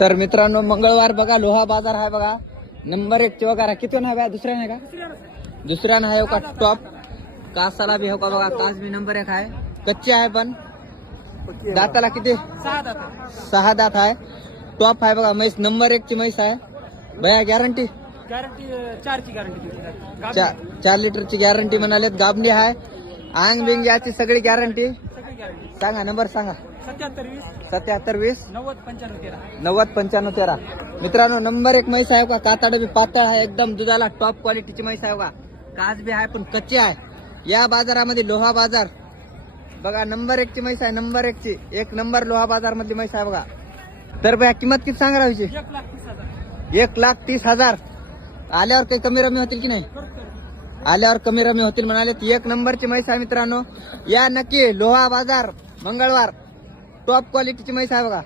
तर मित्रांनो मंगळवार बघा लोहा बाजार आहे बघा. नंबर 1 ची बघा. किती नाही बघा, दुसऱ्या नाही का, दुसऱ्या नाही हो का. टॉप कासाला भी हो का बघा. कास भी नंबर 1 आहे. कच्चे आहे पण दाताला किती 6 दात आहे. टॉप आहे बघा. म्हैस नंबर 1 ची म्हैस आहे भैया. गॅरंटी 4 लिटरची गॅरंटी म्हणालेत. गाबणी आहे. आंग बिंग याची सगळी गॅरंटी. सांगा नंबर सांगा. 7720 909513. मित्रांनो नंबर 1 म्हैस आहे का. कातड बी पातळ आहे एकदम. दुधाला टॉप क्वालिटीची म्हैस आहे का. काच बी आहे पण कच्ची आहे. या बाजारामध्ये लोहा बाजार बघा. नंबर 1 ची म्हैस आहे. नंबर 1 ची 1 नंबर लोहा बाजार मधली म्हैस आहे बघा. तर भैया किंमत किती सांगा राहायची. 1,30,000. आल्यावर काही कमी रमी होतील की नाही. आल्यावर कमी रमी होतील म्हणाले. 1 नंबरची म्हैस आहे मित्रांनो. या नक्की लोहा बाजार मंगळवार. टॉप क्वालिटीची म्हैस आहे बघा.